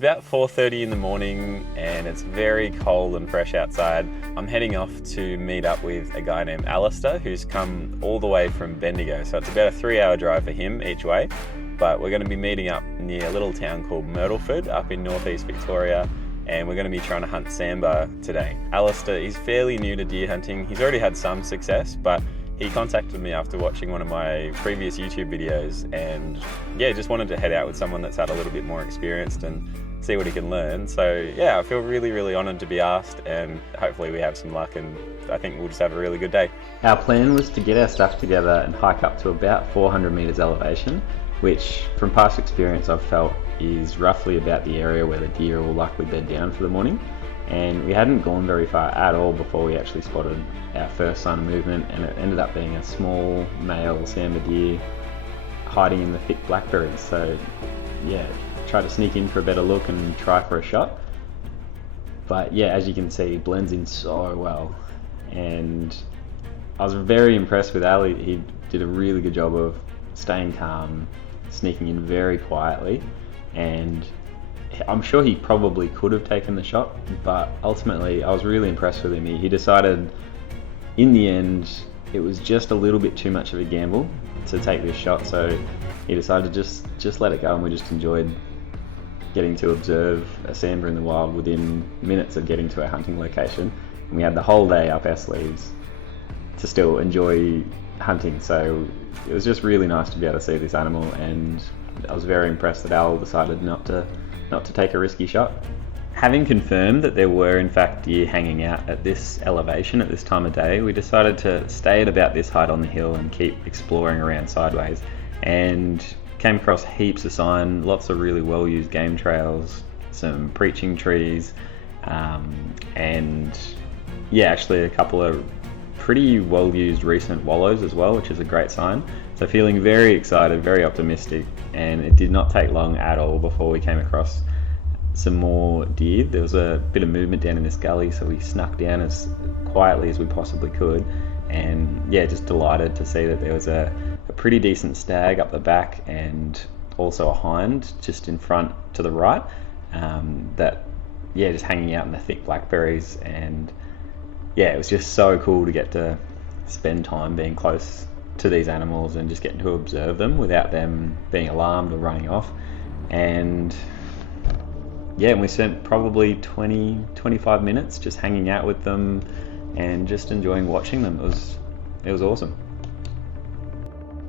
about 4:30 in the morning and it's very cold and fresh outside. I'm heading off to meet up with a guy named Allister who's come all the way from Bendigo. So it's about a 3-hour drive for him each way. But we're going to be meeting up near a little town called Myrtleford up in northeast Victoria, and we're going to be trying to hunt Sambar today. Allister is fairly new to deer hunting. He's already had some success, but he contacted me after watching one of my previous YouTube videos and yeah, just wanted to head out with someone that's had a little bit more experienced and see what he can learn. So yeah, I feel really, really honoured to be asked, and hopefully we have some luck and I think we'll just have a really good day. Our plan was to get our stuff together and hike up to about 400 metres elevation, which from past experience I've felt is roughly about the area where the deer will likely bed down for the morning. And we hadn't gone very far at all before we actually spotted our first sign of movement, and it ended up being a small male Sambar deer hiding in the thick blackberries. So yeah, tried to sneak in for a better look and try for a shot. But yeah, as you can see, it blends in so well. And I was very impressed with Ali. He did a really good job of staying calm, sneaking in very quietly, and I'm sure he probably could have taken the shot, but ultimately I was really impressed with him. He decided in the end it was just a little bit too much of a gamble to take this shot, so he decided to just let it go, and we just enjoyed getting to observe a Sambar in the wild within minutes of getting to our hunting location. And we had the whole day up our sleeves to still enjoy hunting, so it was just really nice to be able to see this animal, and I was very impressed that Al decided not to take a risky shot. Having confirmed that there were in fact deer hanging out at this elevation at this time of day, we decided to stay at about this height on the hill and keep exploring around sideways, and came across heaps of sign, lots of really well used game trails, some preaching trees, and yeah, actually a couple of pretty well used recent wallows as well, which is a great sign. So feeling very excited, very optimistic, and it did not take long at all before we came across some more deer. There was a bit of movement down in this gully, so we snuck down as quietly as we possibly could, and yeah, just delighted to see that there was a pretty decent stag up the back and also a hind just in front to the right, that yeah, just hanging out in the thick blackberries. And yeah, it was just so cool to get to spend time being close to these animals and just getting to observe them without them being alarmed or running off. And yeah, we spent probably 20-25 minutes just hanging out with them and just enjoying watching them. It was awesome.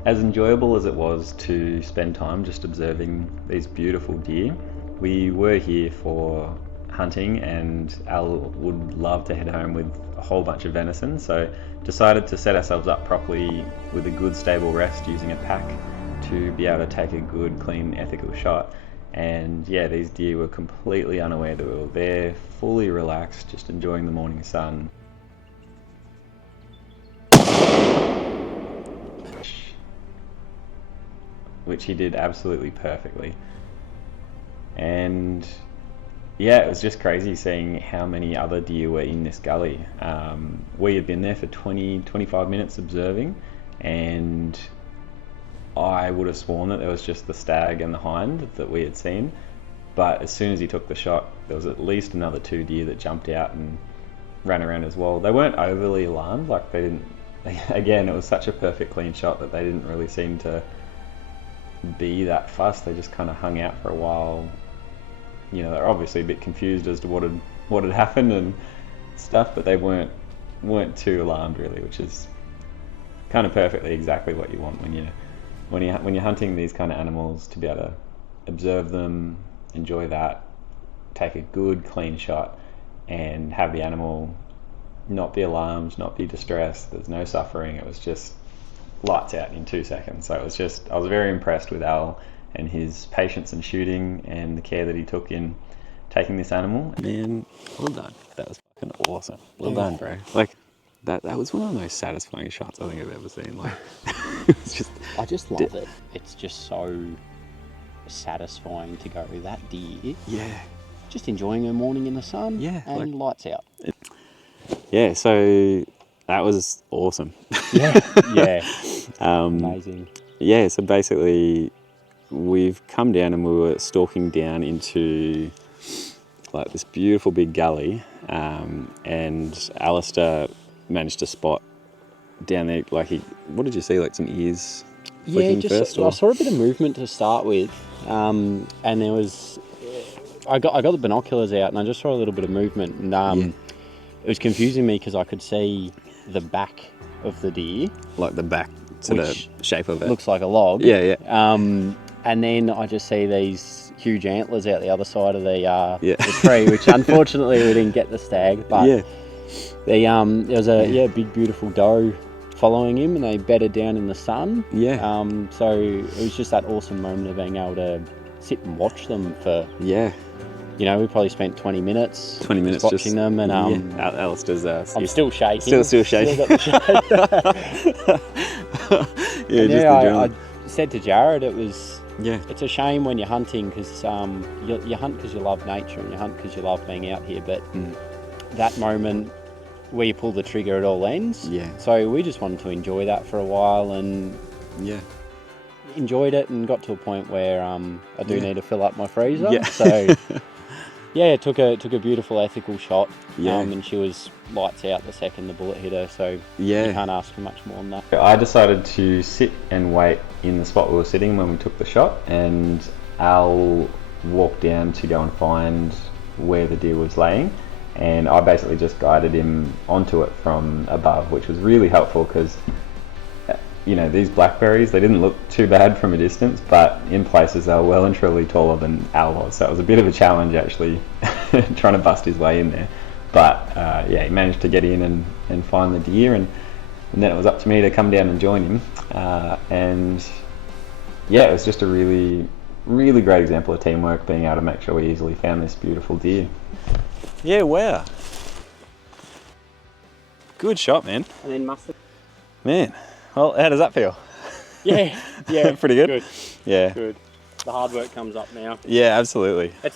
As enjoyable as it was to spend time just observing these beautiful deer, we were here for hunting, and Al would love to head home with a whole bunch of venison, so decided to set ourselves up properly with a good stable rest using a pack to be able to take a good, clean, ethical shot. And yeah, these deer were completely unaware that we were there, fully relaxed, just enjoying the morning sun. Which he did absolutely perfectly. And yeah, it was just crazy seeing how many other deer were in this gully. We had been there for 20-25 minutes observing, and I would have sworn that there was just the stag and the hind that we had seen, but as soon as he took the shot, there was at least another 2 deer that jumped out and ran around as well. They weren't overly alarmed, like they didn't, again, it was such a perfect clean shot that they didn't really seem to be that fussed. They just kind of hung out for a while. You know, they're obviously a bit confused as to what had happened and stuff, but they weren't too alarmed really, which is kind of perfectly exactly what you want when you're hunting these kind of animals, to be able to observe them, enjoy that, take a good clean shot, and have the animal not be alarmed, not be distressed. There's no suffering. It was just lights out in 2 seconds. So I was very impressed with Al and his patience in shooting and the care that he took in taking this animal. Man, well done. That was fucking awesome. Well done, bro. Like, that was one of the most satisfying shots I think I've ever seen. Like, it's just, I just love it. It's just so satisfying to go that deer. Yeah. Just enjoying a morning in the sun. Yeah. And lights out. Yeah, so that was awesome. Yeah. Amazing. Yeah, so basically we've come down and we were stalking down into like this beautiful big gully, and Allister managed to spot down there, like what did you see, like some ears flicking first? I saw a bit of movement to start with, and there was, I got the binoculars out and I just saw a little bit of movement, and it was confusing me because I could see the back of the deer, like the back sort of shape of it. Looks like a log. Yeah. And then I just see these huge antlers out the other side of the tree, which unfortunately we didn't get the stag, but there was a big beautiful doe following him, and they bedded down in the sun. So it was just that awesome moment of being able to sit and watch them for we probably spent 20 minutes just watching them, and Allister's I'm still shaking. Still shaking. Still got the shake. I said to Jared, it's a shame when you're hunting, because you hunt because you love nature and you hunt because you love being out here, but that moment where you pull the trigger, it all ends. So we just wanted to enjoy that for a while, and enjoyed it, and got to a point where I do need to fill up my freezer. So took a beautiful ethical shot, and she was lights out the second the bullet hit her, so you can't ask for much more than that. I decided to sit and wait in the spot we were sitting when we took the shot, and Al walked down to go and find where the deer was laying, and I basically just guided him onto it from above, which was really helpful because these blackberries, they didn't look too bad from a distance, but in places they were well and truly taller than Al was, so it was a bit of a challenge actually trying to bust his way in there. But he managed to get in and find the deer, and then it was up to me to come down and join him, and it was just a really, really great example of teamwork, being able to make sure we easily found this beautiful deer. Wow. Good shot, man. And then mustard. Man, well, how does that feel? Yeah. Pretty good? Good. Yeah. Good. The hard work comes up now. Yeah, absolutely. It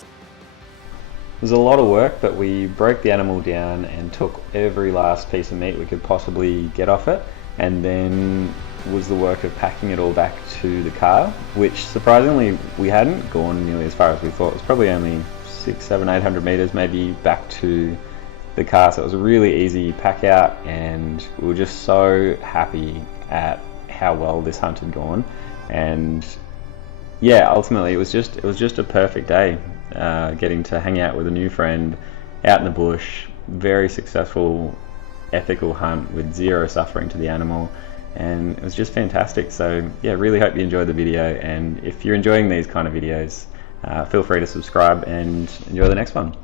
was a lot of work, but we broke the animal down and took every last piece of meat we could possibly get off it, and then was the work of packing it all back to the car, which surprisingly we hadn't gone nearly as far as we thought. It was probably only 600, 700, 800 meters maybe back to the car, so it was a really easy pack out, and we were just so happy at how well this hunt had gone. And ultimately it was just a perfect day, getting to hang out with a new friend out in the bush. Very successful ethical hunt with zero suffering to the animal, and it was just fantastic. So really hope you enjoyed the video, and if you're enjoying these kind of videos, feel free to subscribe and enjoy the next one.